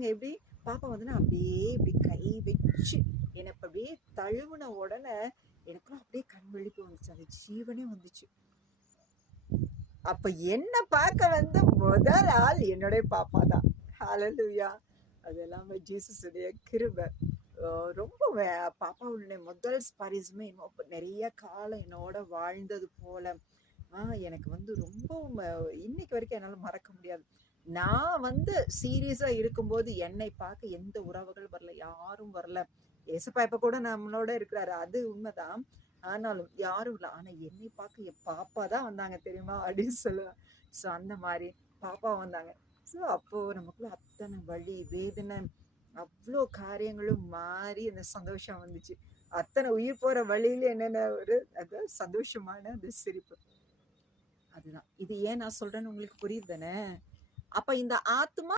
பாருங்க எப்படி பாப்பா வந்து நான் அப்படியே இப்படி கை வச்சு என்னை அப்படியே தழுவுன உடனே எனக்குலாம் அப்படியே கண் விழிப்பு வந்துச்சு, அந்த ஜீவனே வந்துச்சு. அப்ப என்ன பார்க்க வந்த முதல் ஆள் என்னுடைய பாப்பா தான். ஹalleluya. அது எல்லாமே ஜீசஸுடைய கிருபை. ரொம்ப பாப்பாவுடைய முதல் ஸ்பாரிஸ்மே நிறைய காலம் என்னோட வாழ்ந்தது போல எனக்கு வந்து ரொம்ப இன்னைக்கு வரைக்கும் என்னால மறக்க முடியாது. நான் வந்து சீரியஸா இருக்கும்போது என்னை பார்க்க எந்த உறவுகள் வரல, யாரும் வரல. ஏசப்பா இப்ப கூட நம்மளோட இருக்கிறாரு, அது உண்மைதான். ஆனாலும் யாரும் இல்லை. ஆனா என்னை பார்க்க என் பாப்பா தான் வந்தாங்க தெரியுமா அப்படின்னு சொல்லுவேன். ஸோ அந்த மாதிரி பாப்பா வந்தாங்க. ஸோ அப்போ நமக்குள்ள அத்தனை வலி வேதனை அவ்வளோ காரியங்களும் மாறி அந்த சந்தோஷம் வந்துச்சு. அத்தனை உயிர் போற வழியில என்னென்ன ஒரு அது சந்தோஷமான அந்த சிரிப்பு. அதுதான். இது ஏன் நான் சொல்றேன்னு உங்களுக்கு புரியுது தானே? அப்ப இந்த ஆத்மா